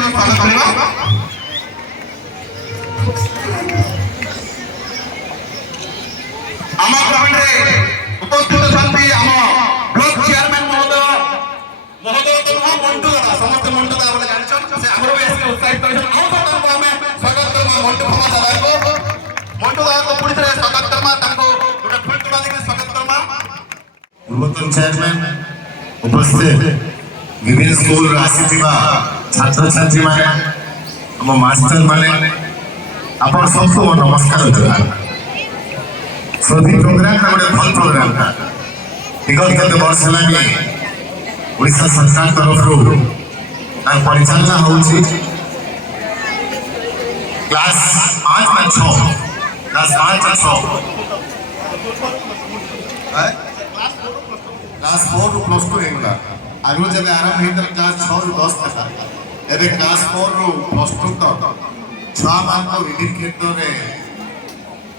स्वागत करवा आम ग्रहण उपस्थित शांति आम ब्लॉक चेयरमैन महोदय महोदय तो मंटू दादा समस्त मंटू दादा बोले जानछन से हमरो भी ऐसे उत्साहित करछन आउ तो तांको हमें स्वागत करवा मंटू भमा दादा को मंटू दादा को पूरी तरह स्वागत करवा तांको गोटे फुल तोड़ा देके स्वागत करवा पूर्वतन चेयरमैन उपस्थित विभिन्न स्कूल आसीथिबा छात्र छात्री माने हम मास्टर माने आपण सबको नमस्कार जोहार सभी प्रोग्राम का गोटे भल प्रोग्राम था विगत केते वर्ष लागे ओडिशा सरकार तरफ परिचालना होउछि क्लास 5 और 6 क्लास 5 और 6 क्लास 4 ରୁ ପ୍ଲସ୍ 2 ହେଇଗଲା आगु जब आरंभ होता क्लास 6 ରୁ 10 था एबे क्लास 4 ରୁ प्लस 2 तक छुआ मान को विभिन्न क्षेत्र में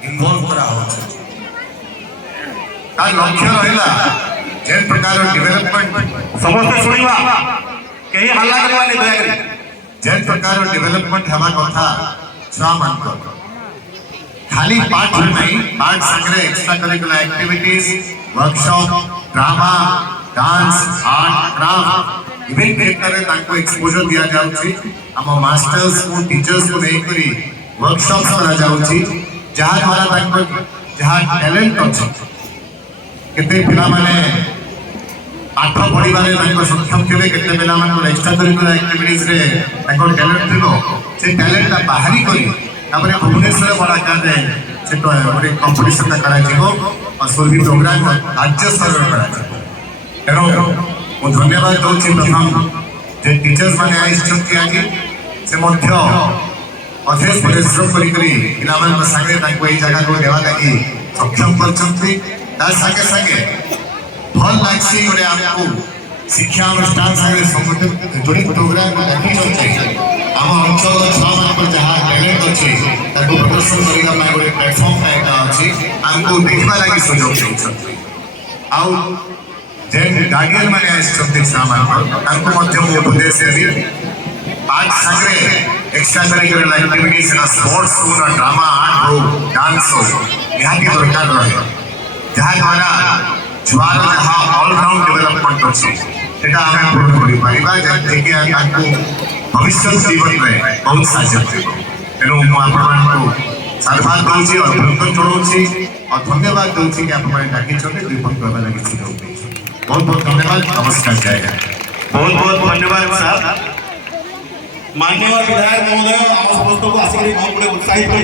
इन्वॉल्व करा होछ तार लक्ष्य रहिला जे प्रकार डेवलपमेंट समस्त सुनिवा केही हल्ला करवा नै दया करी जे प्रकार डेवलपमेंट हवा कथा छुआ मान को खाली पाठ नहीं पाठ संगे extra curricular activities workshop drama dance art craft event क्षेत्र में ताको एक्सपोजर दिया जाउछि हम मास्टर्स को टीचर्स को नहीं करी वर्कशॉप्स करा जाउछि जहां द्वारा ताको जहां टैलेंट अछि केते पिला माने पाठ पढिबारे ताको सक्षम थिले केते पिला माने एक्स्ट्रा करिकुलर एक्टिविटीज रे ताको टैलेंट थिलो से टैलेंट बाहरी करी तापरे भुवनेश्वर बड़ा काजे से तो गोटे कंपटीशन करा जिवो और सोलवी प्रोग्राम राज्य स्तर में करा जिवो एनो मु धन्यवाद दउछि प्रथम जे टीचर्स माने आइछथि आज से मध्य अधेश परिश्रम करी पिला मान संगे ताको ए जगह को देवा लागि सक्षम करछथि तार संगे संगे भल लागसी गोटे हमको शिक्षा अनुष्ठान संगे संगठित जोड़ी प्रोग्राम देखि छथि हम अंचल छा मान पर जहां टैलेंट अछि ताको प्रदर्शन करिगा मा गोटे प्लेटफॉर्म पाएगा अछि हमको देखबा लागि सुयोग छथि आउ जे गार्डियन माने आइछथि सामान हमको मध्य उपदेश देबी पाठ संगे एक्स्ट्रा करिकुलर एक्टिविटीज ना स्पोर्ट्स को ना ड्रामा आर्ट हो डांस हो यहाँ की दरकार रहे जहाँ द्वारा छुआर जहाँ ऑलराउंड डेवलपमेंट अछि सेटा हमें पूर्ण करि परिबा जे कि आपको भविष्य जीवन में बहुत साहाय्य देबो तेनु मु आपण को साधुवाद दउछि और अभिनंदन जणाउछि और धन्यवाद दउछि कि आपण डाकी छथि दुई पंक्ति कहबा लागि सुयोग दैछि बहुत बहुत धन्यवाद नमस्कार जय बहुत बहुत धन्यवाद सर माननीय विधायक महोदय आम समस्त को आसिक बहुत उत्साहित कर